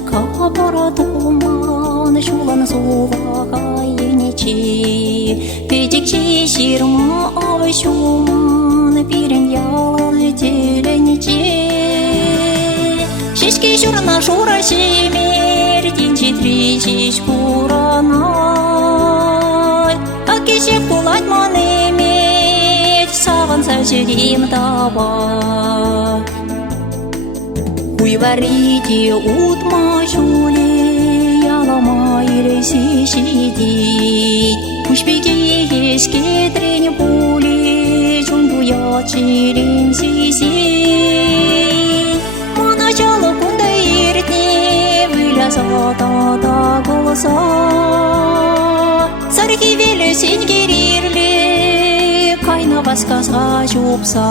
капора туман, шулан сувага еничи, педикчи ширма шуман, пирен ялан теленичи. Шишки шурна шура шемер, тинчи тричи шкуранай, акишев кулать манемет, саван сажирим таба. Уйварите утма шуле, ялама иреси шидит, пушпики ешке трень пули, чунбуя чирим сиси. Поначалу кунда иртне, выляза та голоса, сарки веле сен керирле, кайна басказга жупса.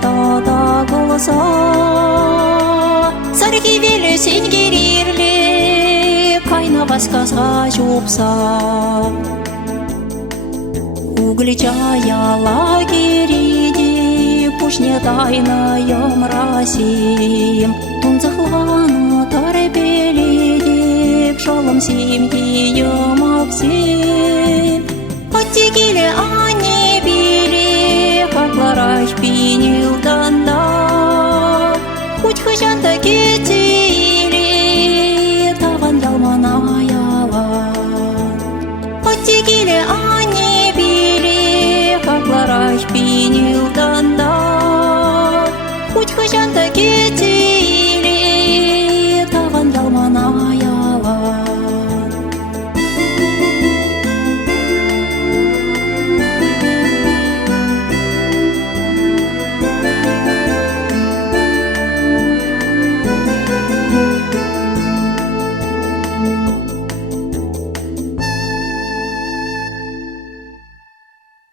Та голоса, сарки веле сен керирле, кайна басказга жупса. Угличая лагериде, пушне тайная мразим, тунцахлана тарбеледе, пшалом семьи Максим. Оттекили